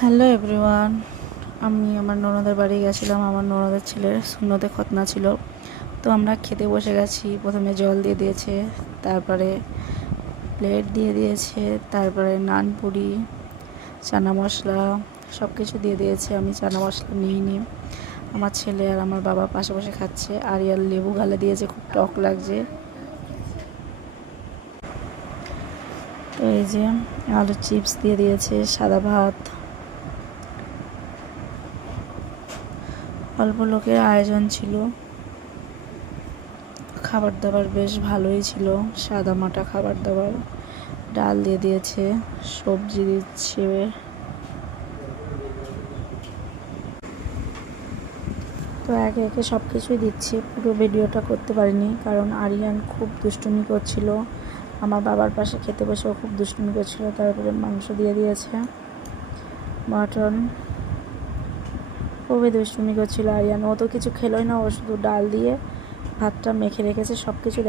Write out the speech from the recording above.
Hello everyone. আমি আমার ননদের বাড়ি গেছিলাম। আমার ননদের ছেলের সুন্নতে খতনা ছিল, তো আমরা খেতে বসে গেছি। প্রথমে জল দিয়ে দিয়েছে, তারপরে প্লেট দিয়ে দিয়েছে, তারপরে নান, পুরি, চানা মশলা সব কিছু দিয়ে দিয়েছে। আমি চানা মশলা নিইনি। আমার ছেলে আর আমার বাবা পাশে বসে খাচ্ছে। আরিয়ার লেবু গালে দিয়েছে, খুব টক লাগছে। তো এই যে আলুর চিপস দিয়ে দিয়েছে, সাদা ভাত। অল্প লোকের আয়োজন ছিল, খাবার দাবার বেশ ভালোই ছিল। সাদা মাটা খাবার দাবার, ডাল দিয়ে দিয়েছে, সবজি দিচ্ছে। তো একে একে সব কিছুই দিচ্ছে। পুরো ভিডিওটা করতে পারিনি, কারণ আরিয়ান খুব দুষ্টুমি করছিল। আমার বাবার পাশে খেতে বসেও খুব দুষ্টুমি করছিল। তারপরে মাংস দিয়ে দিয়েছে, মাটন। খুবই দুষ্টুমি করছিল আরিয়ান। ও তো কিছু খেলোই না, ও শুধু ডাল দিয়ে ভাতটা মেখে রেখেছে। সব কিছু